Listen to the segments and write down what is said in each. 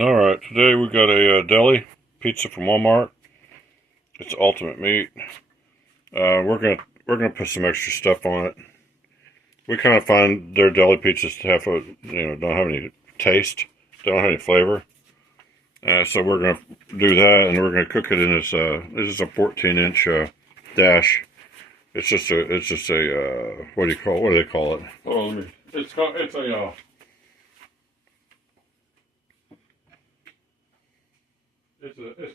All right, today we got a deli pizza from Walmart. It's ultimate meat. We're gonna put some extra stuff on it. We kind of find their deli pizzas to have don't have any taste, don't have any flavor. So we're gonna do that, and we're gonna cook it in this. This is a 14-inch dash. It's just a what do they call it? Oh, it's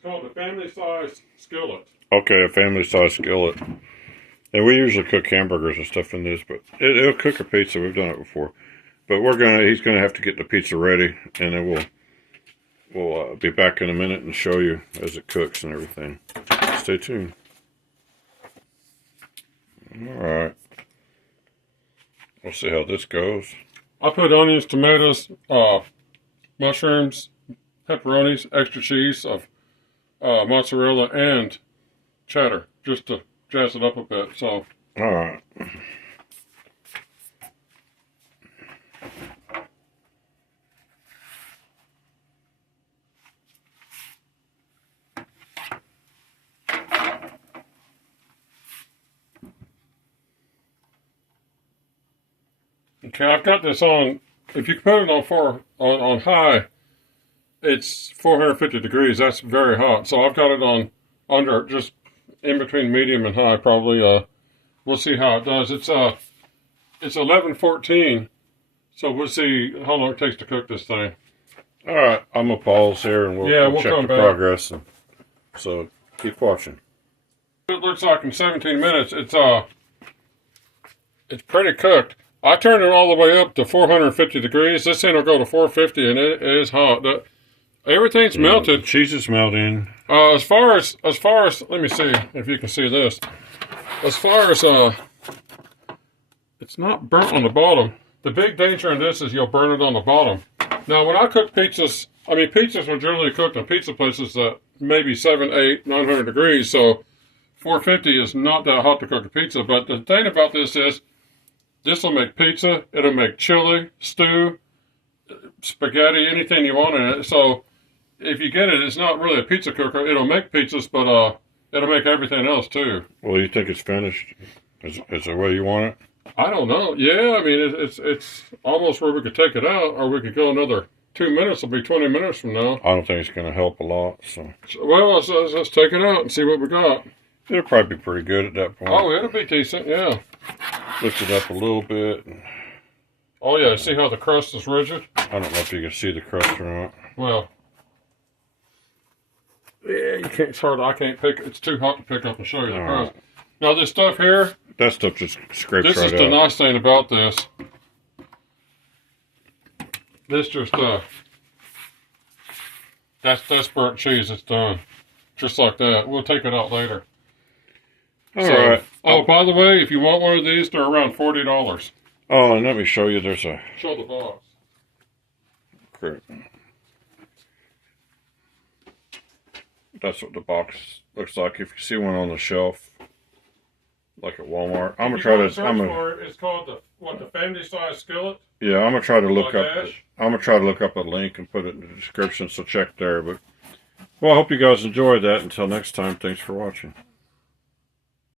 called a family size skillet. Okay, a family size skillet. And we usually cook hamburgers and stuff in this, but it'll cook a pizza. We've done it before. But he's gonna have to get the pizza ready, and then we'll be back in a minute and show you as it cooks and everything. Stay tuned. All right. We'll see how this goes. I put onions, tomatoes, mushrooms, pepperonis, extra cheese of mozzarella and cheddar, just to jazz it up a bit. So, all right. Okay, I've got this on. If you put it on high, it's 450 degrees. That's very hot. So I've got it on under, just in between medium and high. Probably. We'll see how it does. It's 11:14. So we'll see how long it takes to cook this thing. All right, I'm gonna pause here and we'll check the progress. So keep watching. It looks like in 17 minutes it's pretty cooked. I turned it all the way up to 450 degrees. This thing will go to 450, and it is hot. Everything's melted. The cheese is melting. As far as, let me see if you can see this. As far as it's not burnt on the bottom. The big danger in this is you'll burn it on the bottom. Now, when I cook pizzas, pizzas are generally cooked in pizza places that maybe 700, 800, 900 degrees. So 450 is not that hot to cook a pizza. But the thing about this is, this will make pizza, it'll make chili, stew, spaghetti, anything you want in it. So if you get it, it's not really a pizza cooker. It'll make pizzas, but it'll make everything else too. Well, you think it's finished? Is the way you want it? I don't know. Yeah, it's almost where we could take it out, or we could go another 2 minutes. It'll be 20 minutes from now. I don't think it's going to help a lot. Well, let's take it out and see what we got. It'll probably be pretty good at that point. Oh, it'll be decent, yeah. Lift it up a little bit. Oh, yeah. See how the crust is rigid? I don't know if you can see the crust or not. Well, yeah, you can't. It's hard. I can't pick. It's too hot to pick up and show you the crust. Right. Now, this stuff here. That stuff just scrapes right out. This is the nice thing about this. This just, that's burnt cheese. It's done. Just like that. We'll take it out later. All right. Oh, by the way, if you want one of these, they're around $40. Oh, and let me show you. Show the box. Great. That's what the box looks like. If you see one on the shelf, like at Walmart, I'm gonna try to. It's called the family size skillet. Yeah, I'm gonna try to look up. I'm gonna try to look up a link and put it in the description. So check there. But well, I hope you guys enjoyed that. Until next time, thanks for watching.